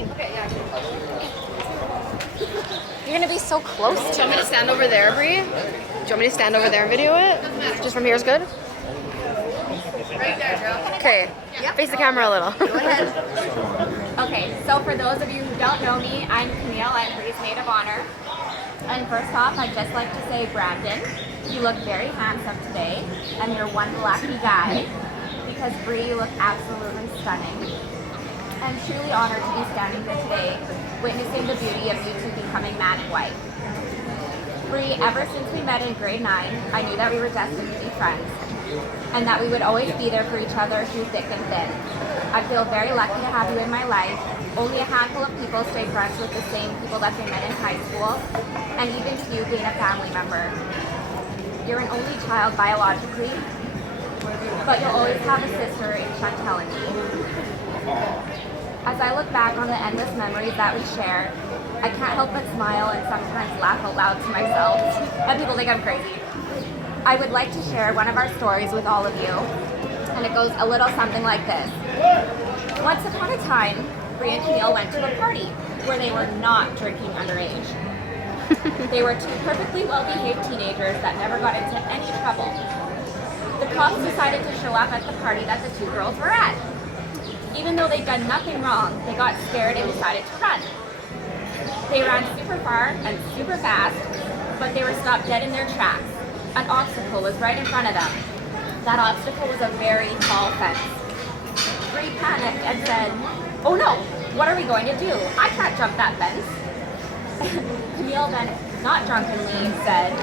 screen. Okay, yeah. You're gonna be so close Do to you want me me. to stand over there, Bree? Do you want me to stand over there and video it? Just from here is good? Right there, Joe. Okay. Face the camera a little. Go ahead. Okay, so for those of you who don't know me, I'm Camille. I'm Bree's maid of honor. And first off, I'd just like to say, Brandon, you look very handsome today, and you're one lucky guy, because Bree, you look absolutely stunning. I'm truly honored to be standing here today, witnessing the beauty of you two becoming man and wife. Bree, ever since we met in grade 9, I knew that we were destined to be friends, and that we would always be there for each other through thick and thin. I feel very lucky to have you in my life. Only a handful of people stay friends with the same people that they met in high school, and even few gain a family member. You're an only child biologically, but you'll always have a sister in Chantel and me. As I look back on the endless memories that we share, I can't help but smile and sometimes laugh out loud to myself, and people think I'm crazy. I would like to share one of our stories with all of you, and it goes a little something like this. Once upon a time, Bree and Camille went to a party where they were not drinking underage. They were two perfectly well-behaved teenagers that never got into any trouble. The cops decided to show up at the party that the two girls were at. Even though they'd done nothing wrong, they got scared and decided to run. They ran super far and super fast, but they were stopped dead in their tracks. An obstacle was right in front of them. That obstacle was a very tall fence. Bree panicked and said, "Oh no, what are we going to do? I can't jump that fence." Camille then, not drunkenly, said,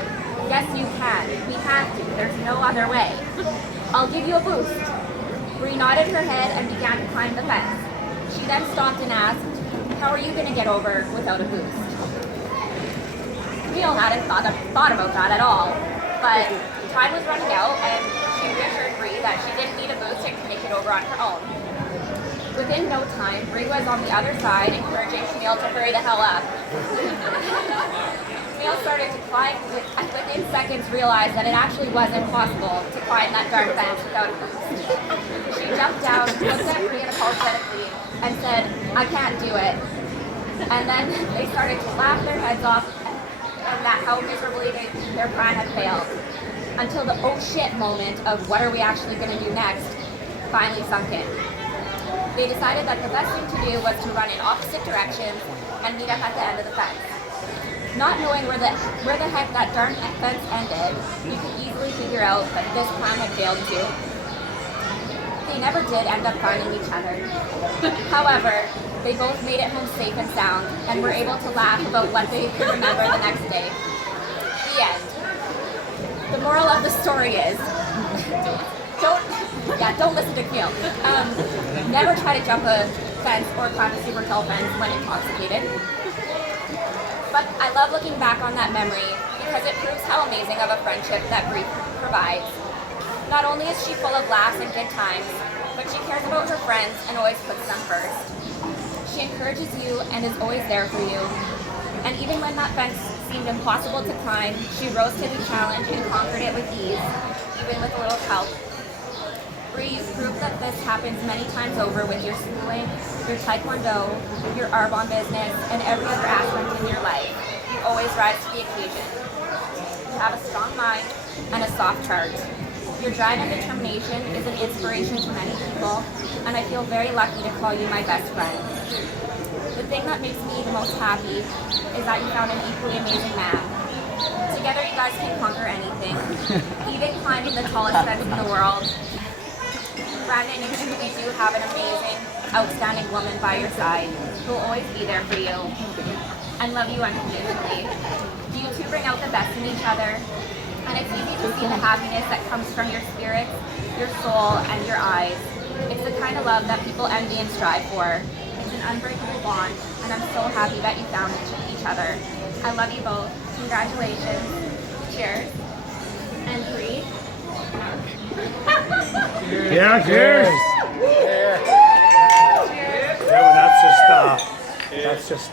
"Yes, you can. We have to. There's no other way. I'll give you a boost." Bree nodded her head and began to climb the fence. She then stopped and asked, "How are you going to get over without a boost?" Camille hadn't thought about that at all, but time was running out and she reassured Bree that she didn't need a boost and could make it over on her own. Within no time, Bree was on the other side, encouraging Camille to hurry the hell up. Camille started to climb, and within seconds realized that it actually wasn't possible to climb that darn fence without a boost. She jumped down, looked at Bree apologetically, and said, "I can't do it." And then they started to laugh their heads off and that how miserably their plan had failed. Until the oh shit moment of what are we actually going to do next finally sunk in. They decided that the best thing to do was to run in opposite directions and meet up at the end of the fence. Not knowing where the heck that darn fence ended, you could easily figure out that this plan had failed too. They never did end up finding each other. However, they both made it home safe and sound and were able to laugh about what they could remember the next day. The end. The moral of the story is, don't listen to Camille. Never try to jump a fence or climb a super tall fence when intoxicated. But I love looking back on that memory because it proves how amazing of a friendship that Bree provides. Not only is she full of laughs and good times, but she cares about her friends and always puts them first. She encourages you and is always there for you. And even when that fence seemed impossible to climb, she rose to the challenge and conquered it with ease, even with a little help. Bree, you've proved that this happens many times over with your schooling, your taekwondo, your Arbonne business, and every other aspect in your life. You always rise to the occasion. You have a strong mind and a soft heart. Your drive and determination is an inspiration to many people, and I feel very lucky to call you my best friend. The thing that makes me the most happy is that you found an equally amazing man. Together you guys can conquer anything, even climbing the tallest fence in the world. Brandon, you truly do have an amazing, outstanding woman by your side who will always be there for you and love you unconditionally. You two bring out the best in each other, and it's easy to see the happiness that comes from your spirit, your soul, and your eyes. It's the kind of love that people envy and strive for. It's an unbreakable bond, and I'm so happy that you found each other. I love you both. Congratulations. Cheers. And Bree. Yeah, cheers. Yeah, well, that's just